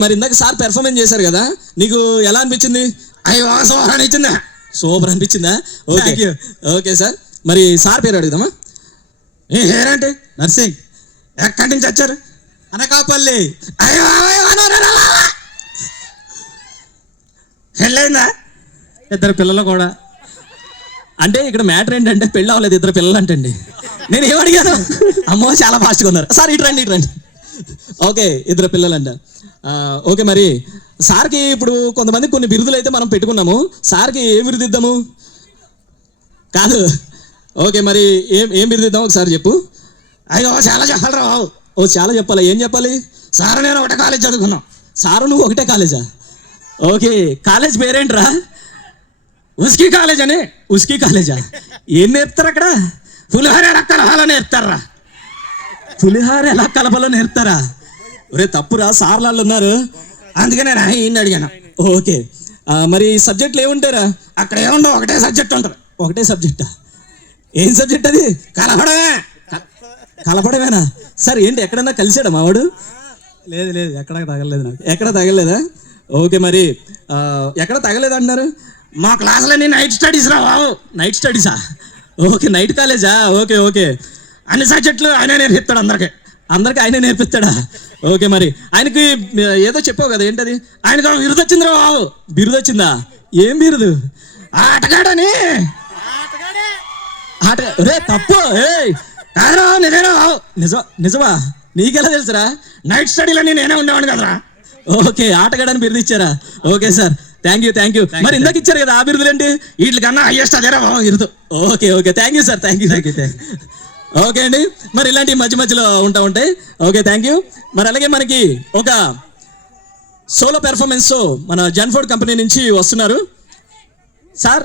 మరి ఇందాక sir performance చేశారు కదా, నీకు ఎలా అనిపించింది? అయ్యో సూపర్ అనిపించిందా? సూపర్ అనిపించిందా? ఓకే ఓకే సార్, మరి సార్ పేరు అడుగుదామా? ఏ హెయిర్ అంటే నర్సింగ్. ఎక్కడి నుంచి వచ్చారు? అనకాపల్లి. అయ్యో పెళ్ళైందా? ఇద్దరు పిల్లలు కూడా. అంటే ఇక్కడ మ్యాటర్ ఏంటంటే పెళ్ళి అవ్వలేదు, ఇద్దరు పిల్లలు అంటండి. నేను ఏం అడిగాను? అమ్మో చాలా ఫాస్ట్గా ఉన్నారు సార్, ఇటు రండి. ఓకే, ఇద్దరు పిల్లలు అంట. ఓకే, మరి సార్కి ఇప్పుడు కొంతమంది కొన్ని బిరుదులు అయితే మనం పెట్టుకున్నాము, సార్కి ఏం బిరుదు ఇద్దాము? కాదు, ఓకే, మరి ఏం బిరుదు ఇద్దాం ఒకసారి చెప్పు. అయ్యో చాలా చెప్పాలరా బాబు. ఓ చాలా చెప్పాలా? ఏం చెప్పాలి? సార్ నేను ఒకటే కాలేజ్ చదువుకున్నాం. సారు నువ్వు ఒకటే కాలేజా? ఓకే, కాలేజ్ పేరేంట్రా? ఉస్కీ కాలేజ్ అని. ఉస్కీ కాలేజా? ఏం నేర్పుతారు అక్కడ? పులిహోర ఎలా కలపాలో నేర్పుతారా? పులిహార ఎలా కలపాలో నేర్పుతారా? ఒరే తప్పురా, సార్లాళ్ళు ఉన్నారు, అందుకే నేను ఈయన అడిగాను. ఓకే, మరి సబ్జెక్టులు ఏముంటారా? అక్కడ ఏముండవు, ఒకటే సబ్జెక్ట్ ఉంటుంది. ఒకటే సబ్జెక్టా? ఏం సబ్జెక్ట్ అది? కలపడమే. కలపడమేనా? సార్ ఏంటి ఎక్కడన్నా కలిసాడా మావాడు? లేదు లేదు, ఎక్కడ తగలేదు నాకు. ఎక్కడ తగలేదా? ఓకే, మరి ఎక్కడ తగలేదు అంటున్నారు? మా క్లాసులన్నీ నైట్ స్టడీస్ రా బాబు. నైట్ స్టడీసా? ఓకే, నైట్ కాలేజా? ఓకే ఓకే, అన్ని సబ్జెక్టులు ఆయన నేర్పిస్తాడు అందరికి. అందరికి ఆయనే నేర్పిస్తాడా? ఓకే, మరి ఆయనకి ఏదో చెప్పావు కదా, ఏంటది? ఆయనకు బిరుదు వచ్చింది రా బాబు. బిరుదు వచ్చిందా? ఏం బిరుదు? ఆటగాడని. ఆట? రే తప్పు, కాదు నిజమేనా బాబు? నిజమా? నీకెలా తెలుసురా? నైట్ స్టడీలన్నీ నేనే ఉండేవాడు కదరా. ఓకే, ఆటగాడని బిరుదు ఇచ్చారా? Okay sir, thank you. మరి ఇందాక ఇచ్చారు కదా ఆ బిరుదులు ఏంటి? వీటికన్నా హైయెస్ట్ అదేరా బాబు బిరుదు. Okay, thank you sir, thank you. Okay అండి, మరి ఇలాంటి మధ్యలో ఉంటాయి. Okay, thank you. మరి అలాగే మనకి ఒక సోలో పెర్ఫార్మెన్స్ మన జన్ఫోర్డ్ కంపెనీ నుంచి వస్తున్నారు సార్.